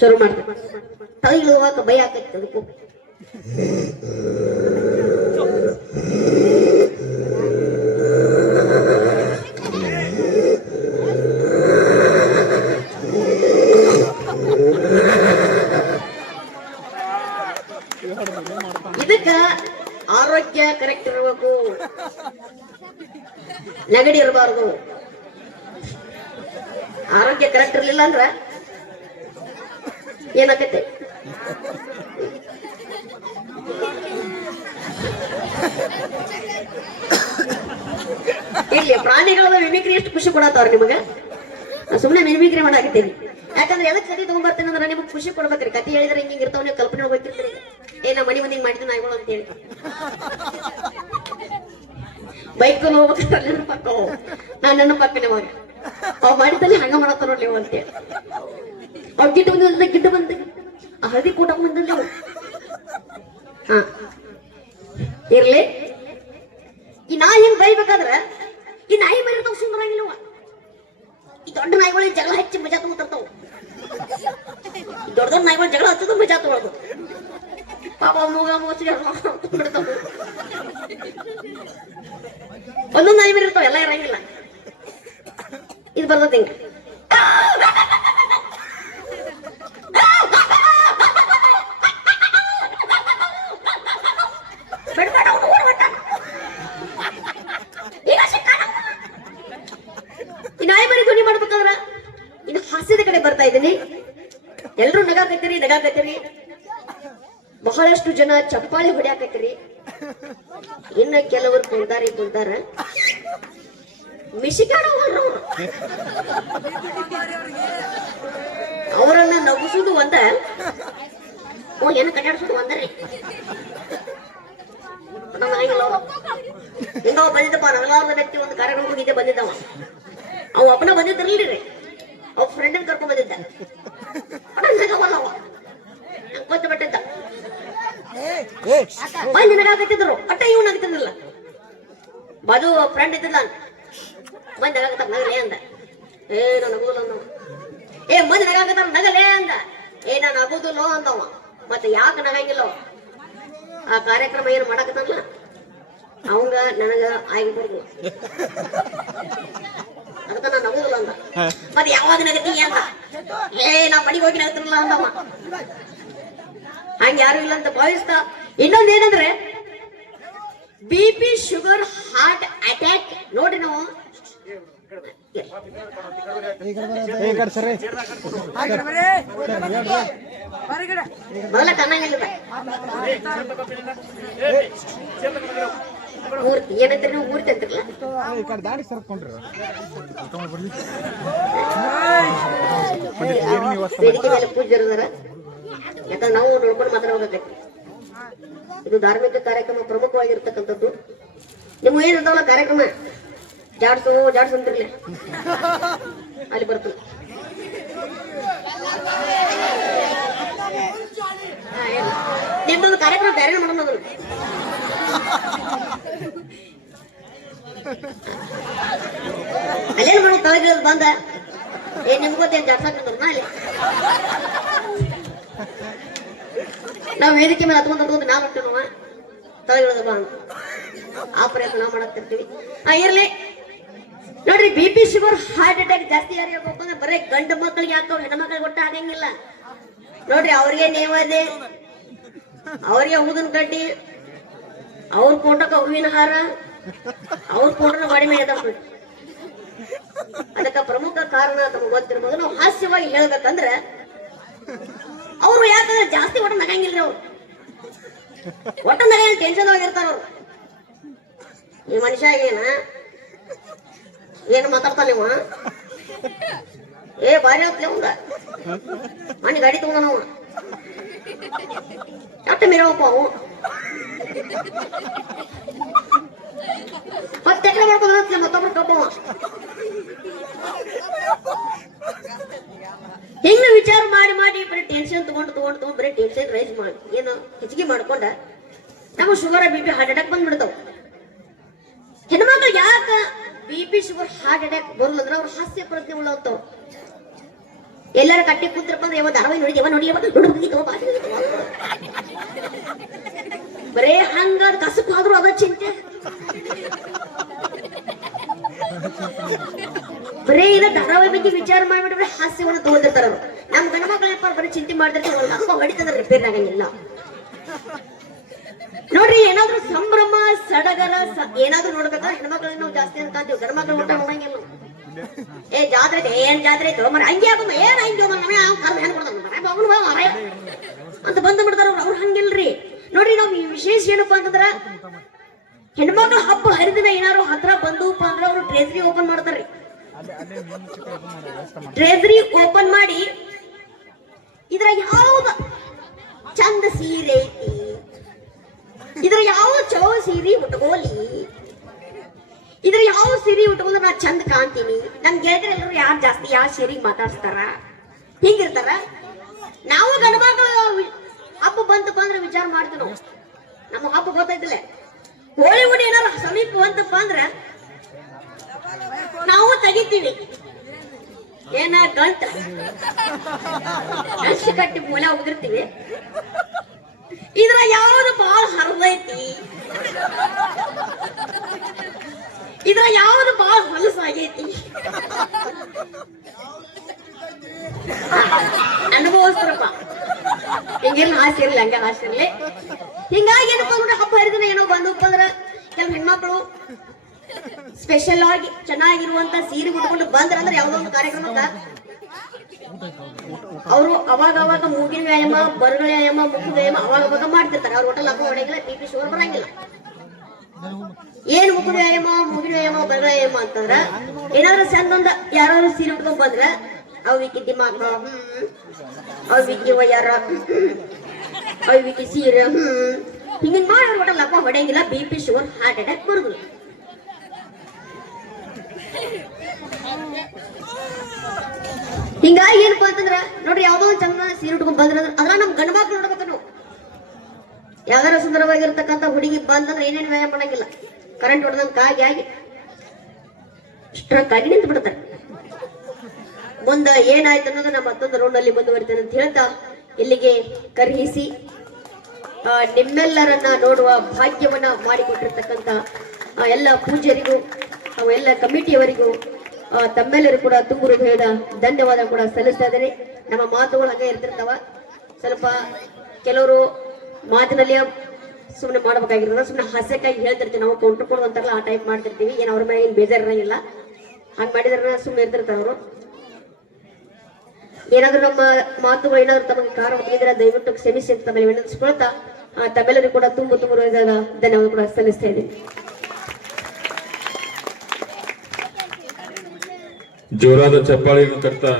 ಶುರು ಮಾಡ್ತಾರೆ. ತೈಲುವಾಗ ಭಯ ಆಕೈತಿ ಅದಕ್ಕೂ. ಇದಕ್ಕ ಆರೋಗ್ಯ ಕರೆಕ್ಟ್ ಇರಬೇಕು, ನೆಗಡಿ ಇರಬಾರ್ದು. ಆರೋಗ್ಯ ಕರೆಕ್ಟ್ ಇರ್ಲಿಲ್ಲ ಅಂದ್ರ ಏನಾಕೈತೆ? ಇಲ್ಲಿ ಪ್ರಾಣಿಗಳ ಮಿಮಿಕ್ರಿ ಎಷ್ಟು ಖುಷಿ ಕೊಡತ್ತವ್ರ ನಿಮಗ. ಸುಮ್ಮನೆ ಮಿಮಿಕ್ರಿ ಮಾಡಾಕತ್ತೀವಿ. ಯಾಕಂದ್ರೆ ಎದಕ್ ಕತೆ ತಗೊಂಡ್ಬರ್ತೇನೆ ಅಂದ್ರೆ ನಿಮ್ಗೆ ಖುಷಿ ಕೊಡ್ಬೇಕ್ರಿ. ಕತೆ ಹೇಳಿದ್ರೆ ಹಿಂಗ ಇರ್ತಾವ, ನೀವು ಕಲ್ಪನೆ ಹೋಗ್ತಿರ್ತೀರಿ. ನಾ ಮನಿ ಮಂದಿಗೆ ಮಾಡಿದ್ದೆ ನಾಯಿಗಳು ಅಂತ ಹೇಳಿ ಬೈಕಲ್ಲಿ ಹೋಗ್ಬೇಕಾದ್ರೆ ನೆನಪಕ್ಕ ನಾನು ನೆನಪಕ್ಕನೆ ಮಗ ಅವ್ ಮಾಡಿದಲ್ಲಿ ಹಂಗ ಮಾಡತ್ತಾರ ನೋಡ್ಲಿ ಅಂತೇಳಿ. ಅವ್ ಗಿಡ್ಡ ಬಂದ ಗಿಡ್ಡ ಬಂದ ಹಳದಿ ಕೂಟ ಬಂದಲ್ಲ. ಹಾ ಇರ್ಲಿ. ಈ ನಾಯಿ ಹೆಂಗ್ ಬೈಬೇಕಾದ್ರ ಈ ನಾಯಿ ಬೈರ್ತಾವ ಸುಂದರಂಗಿಲ್ಲವ. ಈ ದೊಡ್ಡ ನಾಯಿಗಳಿಗೆ ಜಗಳ ಹಚ್ಚಿ ಮಜಾ ತಗೋತಿರ್ತಾವ. ದೊಡ್ಡ ದೊಡ್ಡ ನಾಯಿಗಳು ಜಗಳ ಹಚ್ಚೋದು ಮಜಾ ತಗೊಳೋದು. ಪಾಪ ಮೂಗ ಮೋಸಿಗೆ ಬಿಡ್ತಾವ. ಒಂದೊಂದು ನಾಯಿ ಬೈರ್ತಾವ, ಎಲ್ಲ ಇರಂಗಿಲ್ಲ. ಇದು ಬರ್ತದೆ ಹಿಂಗ. ಈ ನಾಯಿ ಬರೀ ಧ್ವನಿ ಮಾಡ್ಬೇಕಂದ್ರ ಇನ್ನು ಹಾಸ್ಯದ ಕಡೆ ಬರ್ತಾ ಇದ್ದೀನಿ. ಎಲ್ರು ನಗಾಕತ್ತೀರಿ. ಬಹಳಷ್ಟು ಜನ ಚಪ್ಪಾಳಿ ಹೊಡ್ಯಾಕತ್ತೀರಿ. ಇನ್ನ ಕೆಲವರು ಕುಂತಾರ ಮಿಶಿಕಾಡೋರು. ಅವರನ್ನ ನಗಿಸುದು ಒಂದ, ಏನು ಕಟ್ಟಾಡ್ಸುದು ಒಂದರಿ. ಹಿಂಗ ಬಂದಿದ್ದಪ್ಪ ನಗಲಾರದ ವ್ಯಕ್ತಿ ಒಂದು ಕಾರ್ಯಕ್ರಮ ಇದೆ ಬಂದಿದ್ದವ. ಅವ ಅಪ್ಪನ ಬಂದಿದ್ದಿರ್ಲಿರಿ, ಅವ್ ಫ್ರೆಂಡ್ ಕರ್ಕೊಂಡ್ ಬಂದಿದ್ದ. ಗೊತ್ತು ಬಿಟ್ಟಿದ್ದ ಬಂದು ನಗಾಕತ್ತಿದ್ರು. ಅಟ್ಟ ಇವ್ ನಗ್ತಿರ್ಲಿಲ್ಲ. ಬಾಜು ಫ್ರೆಂಡ್ ಇದ್ದಿಲ್ಲ ಮಂದಿ ನಗಾಕತ್ತಾರ ನಗಲೇ ಅಂದ. ನಾನು ನಗುದಿಲ್ಲ ಅಂದವ. ಮಂದಿ ನಗಾಕತ್ತಾರ ನಗಲೇ ಅಂದ. ನಾನು ನಗುದಿಲ್ಲ ಅಂದವ. ಮತ್ತೆ ಯಾಕೆ ನಗಂಗಿಲ್ಲ? ಆ ಕಾರ್ಯಕ್ರಮ ಏನು ಮಾಡಕತ್ತಲ್ಲ ಅವಂಗ ನನಗ ಆಗಿಬಿಡ್ದು. ಅದಕ್ಕ ನಾನು ನಗುದಿಲ್ಲ ಅಂದ. ಮತ್ತೆ ಯಾವಾಗ ನಗತೀಯ ಅಂತ. ನಾ ಮನೆಗೆ ಹೋಗಿ ನಗತಿರಲ್ಲ ಅಂದವ. ಹಂಗ ಯಾರು ಇಲ್ಲ ಅಂತ ಭಾವಿಸ್ತಾ. ಇನ್ನೊಂದೇನಂದ್ರೆ BP, ಶುಗರ್, ಹಾರ್ಟ್ ಅಟ್ಯಾಕ್ ನೋಡಿ ನಾವು ಮೊದಲ ಕಣ್ಣಂಗಿಲ್ಲ. ಮೂರ್ತಿ ಏನಂತ ನೀವು ಮೂರ್ತಿ ಅಂತಿರಲ್ಲ. ಬೇಡಿಕೆ ಮೇಲೆ ಪೂಜ್ಯರದಾರ. ಯಾಕಂದ್ರೆ ನಾವು ನೋಡ್ಕೊಂಡು ಮಾತಾಡೋಗೈತಿ. ಇದು ಧಾರ್ಮಿಕ ಕಾರ್ಯಕ್ರಮ ಪ್ರಮುಖವಾಗಿರ್ತಕ್ಕಂಥದ್ದು. ನಿಮ್ಮ ಏನಿರ್ತಾವಲ್ಲ ಕಾರ್ಯಕ್ರಮ ಜಾಡ್ಸು ಅಂತಿರ್ಲಿ ಅಲ್ಲಿ ಬರ್ತದೆ. ನಿಮ್ದೊಂದು ಕಾರ್ಯಕ್ರಮ ಬೇರೆ ಮಾಡೋಣ. ಅದನ್ನು ಅಲ್ಲೇನು ಮಾಡೋದು ತಳಗಿಳಿದ್ ಬಂದ ನಿಮ್ಗೊತ್ತೇನು ಜಾಡ್ಸಾಕ ಅಲ್ಲಿ ನಾವು ವೇದಿಕೆ ಮೇಲೆ ಹತ್ಕೊಂಡ್ ನಾವು ಹೊಟ್ಟೆನವ ತಳಗಿಳಿದ ಬಾ ಆ ಪ್ರಯತ್ನ ನಾವು ಮಾಡಕ್ತಿರ್ತೀವಿ. ಇರ್ಲಿ ನೋಡ್ರಿ. BP, ಶುಗರ್, ಹಾರ್ಟ್ ಅಟ್ಯಾಕ್ ಜಾಸ್ತಿ ಯಾರಿಗೆ ಹೋಗ್ಬೇಕಂದ್ರೆ ಬರೀ ಗಂಡು ಮಕ್ಕಳಿಗೆ ಯಾಕವ್ ಹೆಣ್ಣು ಮಕ್ಕಳಿಗೆ ಒಟ್ಟ ಆಗಂಗಿಲ್ಲ ನೋಡ್ರಿ. ಅವ್ರಿಗೆ ನೇವದೆ, ಅವ್ರಿಗೆ ಊದಿನ ಕಡ್ಡಿ, ಅವ್ರ ಫೋಟೋಕ ಹೂವಿನ ಹಾರ, ಅವ್ರ ಫೋಟೋನ ಗಾಡಿ ಮೇಲೆ ಎದ. ಅದಕ್ಕ ಪ್ರಮುಖ ಕಾರಣ ತಮಗೆ ಗೊತ್ತಿರ್ಬೋದು. ನಾವು ಹಾಸ್ಯವಾಗಿ ಹೇಳ್ಬೇಕಂದ್ರೆ ಅವ್ರು ಯಾಕಂದ್ರೆ ಜಾಸ್ತಿ ಒಟ್ಟ ನಗಂಗಿಲ್ರಿ. ಅವ್ರು ಒಟ್ಟ ನಗ ಟೆನ್ಷನ್ ಆಗಿರ್ತಾರ. ಅವ್ರು ಈ ಮನುಷ್ಯ ಏನು ಮಾತಾಡ್ತಾನ ಇವ, ಭಾರಿ ಹೊತ್ಲೆ ಅವಂಗ ಮನೆ ಗಾಡಿ ತಗೊಂಡ ನಾವು ಅಟ್ಟ ಮೀರವಪ್ಪ. ಅವು ಮತ್ತೆ ಮಾಡ್ಕೊಂಡು ಮತ್ತೊಬ್ರು ಕಬ್ಬವ. ಹಿಂಗ ವಿಚಾರ ಮಾಡಿ ಬರೀ ಟೆನ್ಷನ್ ತಗೊಂಡು ಬರೀ ಟೆನ್ಷನ್ ರೈಸ್ ಮಾಡಿ ಏನು ಹೆಚ್ಚಿಗೆ ಮಾಡ್ಕೊಂಡ ನಮ್ಮ ಶುಗರ್ BP, ಹಾರ್ಟ್ ಅಟ್ಯಾಕ್ ಬಂದ್ಬಿಡ್ತಾವ. ಹೆಣ್ಮಕ್ಳು ಯಾಕ BP, ಶುಗರ್, ಹಾರ್ಟ್ ಅಟ್ಯಾಕ್ ಬರಲ್ಲ ಅಂದ್ರೆ ಅವ್ರ ಹಾಸ್ಯ ಪ್ರಜ್ಞೆ ಉಳ್ಳವತ್ತವ್ರು. ಎಲ್ಲಾರು ಕಟ್ಟಿ ಕೂತ್ರಪ್ಪ ಅಂದ್ರೆ ಯಾವ ಧಾರಾವಾಹಿ ನೋಡಿ ನೋಡ್ಬೇಕಿತ್ತು ಬರೇ ಹಂಗ ಕಸಕ್ ಆದ್ರೂ ಅದ ಚಿಂತೆ ಬರೇ ಇದ ಧಾರಾವಾಹಿ ಬಗ್ಗೆ ವಿಚಾರ ಮಾಡ್ಬಿಟ್ರೆ ಹಾಸ್ಯವನ್ನು ತಗೋದಿರ್ತಾರ ಅವ್ರು. ನಮ್ ಗಂಡ ಮಕ್ಕಳಪ್ಪ ಬರೀ ಚಿಂತೆ ಮಾಡ್ತಿರ್ತಾರ ಅಪ್ಪ ಹೊಡಿತಂದ್ರೆ ರಿಪೇರ್ ಆಗಂಗಿಲ್ಲ ನೋಡ್ರಿ. ಏನಾದ್ರು ಸಂಭ್ರಮ ಸಡಗರ ಏನಾದ್ರು ನೋಡ್ಬೇಕಾದ್ರೆ ಹೆಣ್ಮಕ್ಳಿಗೆ ನಾವು ಜಾಸ್ತಿ ಅಂತ ಅಂತೀವಿ, ಗಂಡ ಮಕ್ಳು ಊಟ ನೋಡಂಗಿಲ್ಲ. ಏ ಜಾತ್ರೆ ಏನ್ ಜಾತ್ರೆ ಐತೋ ಮರ ಹಂಗೆ ಆಗ ಏನ್ ಹಂಗೆ ಅಂತ ಬಂದ್ ಬಿಡ್ತಾರ ಅವ್ರು ಹಂಗಿಲ್ರಿ. ನೋಡ್ರಿ ನಾವ್ ವಿಶೇಷ ಏನಪ್ಪಾ ಅಂತಂದ್ರ ಹೆಣ್ಮಕ್ಳು ಹಬ್ಬ ಹರಿದಿನ ಏನಾದ್ರು ಹತ್ರ ಬಂದೂಪ ಅಂದ್ರ ಅವ್ರು ಟ್ರೆಜರಿ ಓಪನ್ ಮಾಡ್ತಾರ್ರಿ. ಟ್ರೆಜರಿ ಓಪನ್ ಮಾಡಿ ಇದ್ರ ಯಾವ್ದ ಚಂದ ಸೀರೆ ಐತಿ, ಇದ್ರ ಯಾವ ಚೌ ಸೀರೆ ಉಟ್ಕೋಲಿ, ಇದ್ರ ಯಾವ ಸೀರೆ ಉಟ್ಕೊಂಡ್ರೆ ನಾ ಚಂದ ಕಾಣ್ತೀನಿ, ನಮ್ ಗೆಳತಿಯರೆಲ್ಲರೂ ಯಾರು ಜಾಸ್ತಿ ಯಾವ ಸೀರೆಗೆ ಮಾತಾಡ್ಸ್ತಾರ ಹಿಂಗಿರ್ತಾರ. ನಾವು ಗಣಮಕ್ಳು ಹಬ್ಬ ಬಂತಪ್ಪ ಅಂದ್ರೆ ವಿಚಾರ ಮಾಡ್ತೀವಿ ನಾವು. ನಮ್ಮ ಹಬ್ಬ ಗೊತ್ತೈತಿಲ್ಲ ಹೋಳಿವುಡ್ ಏನಾರು ಸಮೀಪ ಬಂತಪ್ಪ ಅಂದ್ರ ನಾವು ತೆಗಿತೀವಿ ಏನ ಗಂಟ ಅಷ್ಟು ಕಟ್ಟಿ ಮೂಲೆ ಉದಿರ್ತೀವಿ. ಇದ್ರ ಯಾವ್ದು ಬಾಳ ಹರಿದೈತಿ, ಇದ್ರ ಯಾವ್ದು ಬಾಳ ಹೊಲಸಾಗೈತಿ ಅನುಭವಿಸ್ತಾರಪ್ಪ. ಹಿಂಗೇನು ಆಸೆ ಇರ್ಲಿ ಹಂಗ ಆಸೆ ಇರ್ಲಿ. ಹಿಂಗಾಗಿ ಏನಪ್ಪ ಅಂದ್ರೆ ಹಬ್ಬ ಹರಿದಿನ ಏನೋ ಬಂದಪ್ಪ ಅಂದ್ರ ಕೆಲವು ಹೆಣ್ಮಕ್ಳು ಸ್ಪೆಷಲ್ ಆಗಿ ಚೆನ್ನಾಗಿರುವಂತ ಸೀರೆ ಉಟ್ಕೊಂಡು ಬಂದ್ರ ಅಂದ್ರೆ ಯಾವ್ದೋ ಒಂದು ಕಾರ್ಯಕ್ರಮಕ್ಕ ಅವರು ಅವಾಗ ಮೂಗಿನ ವ್ಯಾಯಾಮ, ಬರಗಳ ವ್ಯಾಯಾಮ, ಮುಖ ವ್ಯಾಯಾಮ ಅವಾಗ ಮಾಡ್ತಿರ್ತಾರೆ. ಅವ್ರ ಹೋಟೆಲ್ ಹಬ್ಬ ಹೊಡೆಗಿಲ್ಲ, BP ಶುಗರ್ ಬರಂಗಿಲ್ಲ. ಏನ್ ಮುಖ ವ್ಯಾಯಾಮ, ಮೂಗಿನ ವ್ಯಾಯಾಮ, ಬರಗಳ ವ್ಯಾಯಾಮ ಅಂತಂದ್ರ ಏನಾದ್ರು ಚಂದ ಯಾರು ಸೀರೆ ಉಟ್ಕೊಂಡ್ ಬಂದ್ರ ಅವಿಕಿ ದಿಮಾಕ ಅವಿಕಿ ವಯ್ಯಾರ ಅವಿಕಿ ಸೀರೆ ಹಿಂಗ ಮಾಡಿ ಅವ್ರ ಹೋಟೆಲ್ ಹಬ್ಬ ಹೊಡೆಯಂಗಿಲ್ಲ. BP ಶುಗರ್ ಹಾರ್ಟ್ ಅಟ್ಯಾಕ್ ಬರುದಿಲ್ಲ. ಹಿಂಗಾಗಿ ಏನಪ್ಪಾ ಅಂತಂದ್ರ ನೋಡ್ರಿ ಯಾವ್ದೋ ಒಂದ್ ಚಂದ ಸೀರೆ ಉಟ್ಕೊಂಡ್ ಬಂದ್ರ ಅದ್ರ ನಮ್ ಗಂಡ ಮಕ್ಳು ನೋಡ್ಬೇಕ ನಾವು. ಯಾವ್ದಾರ ಸುಂದರವಾಗಿರ್ತಕ್ಕಂಥ ಹುಡುಗಿ ಬಂದಂದ್ರೆ ಏನೇನು ವ್ಯಾಯಾಮ ಮಾಡಂಗಿಲ್ಲ, ಕರೆಂಟ್ ಹೊಡೆದಂಗ ಕಾಗಿ ಆಗಿ ಸ್ಟ್ರಕ್ ಆಗಿ ನಿಂತು ಬಿಡ್ತಾರೆ. ಮುಂದ ಏನಾಯ್ತು ಅನ್ನೋದು ನಮ್ಮ ಮತ್ತೊಂದು ರೌಂಡ್ ಅಲ್ಲಿ ಮುಂದುವರಿತೇನೆ ಅಂತ ಹೇಳ್ತಾ ಇಲ್ಲಿಗೆ ಕರೆಯಿಸಿ ನಿಮ್ಮೆಲ್ಲರನ್ನ ನೋಡುವ ಭಾಗ್ಯವನ್ನ ಮಾಡಿಕೊಟ್ಟಿರ್ತಕ್ಕಂಥ ಎಲ್ಲ ಪೂಜ್ಯರಿಗೂ ಎಲ್ಲ ಕಮಿಟಿಯವರಿಗೂ ತಮ್ಮೆಲ್ಲರೂ ಕೂಡ ತುಂಬ ಹೃದಯದ ಧನ್ಯವಾದ ಕೂಡ ಸಲ್ಲಿಸ್ತಾ ಇದ್ದೇನೆ. ನಮ್ಮ ಮಾತುಗಳು ಹಂಗೆ ಇರ್ತಿರ್ತಾವ, ಸ್ವಲ್ಪ ಕೆಲವರು ಮಾತಿನಲ್ಲಿ ಸುಮ್ಮನೆ ಮಾಡ್ಬೇಕಾಗಿರೋದ ಸುಮ್ಮನೆ ಹಾಸ್ಯಕ್ಕಾಗಿ ಹೇಳ್ತಿರ್ತೀವಿ, ನಾವು ಕೌಂಟರ್ ಕೊಡುವಂತಾರಲ್ಲ ಆ ಟೈಪ್ ಮಾಡ್ತಿರ್ತೀವಿ. ಏನು ಅವ್ರ ಮೇಲೆ ಏನು ಬೇಜಾರಿರಂಗಿಲ್ಲ, ಹಂಗೆ ಮಾಡಿದ್ರೆ ಸುಮ್ಮನೆ ಇರ್ತಿರ್ತಾರ ಅವರು. ಏನಾದ್ರು ನಮ್ಮ ಮಾತುಗಳು ಏನಾದ್ರು ತಮಗೆ ಕಾರ ಹೊತ್ತಿದ್ರೆ ದಯವಿಟ್ಟು ಕ್ಷಮಿಸಿ ಅಂತ ತಮ್ಮಲ್ಲಿ ವಿನಂತಿಸ್ಕೊಳ್ತಾ ತಮ್ಮೆಲ್ಲರೂ ಕೂಡ ತುಂಬ ಹೃದಯದ ಧನ್ಯವಾದ ಕೂಡ ಸಲ್ಲಿಸ್ತಾ ಇದ್ದೀನಿ. ಜೋರಾದ ಚಪ್ಪಾಳೆಯನ್ನು ಕಟ್ತಾ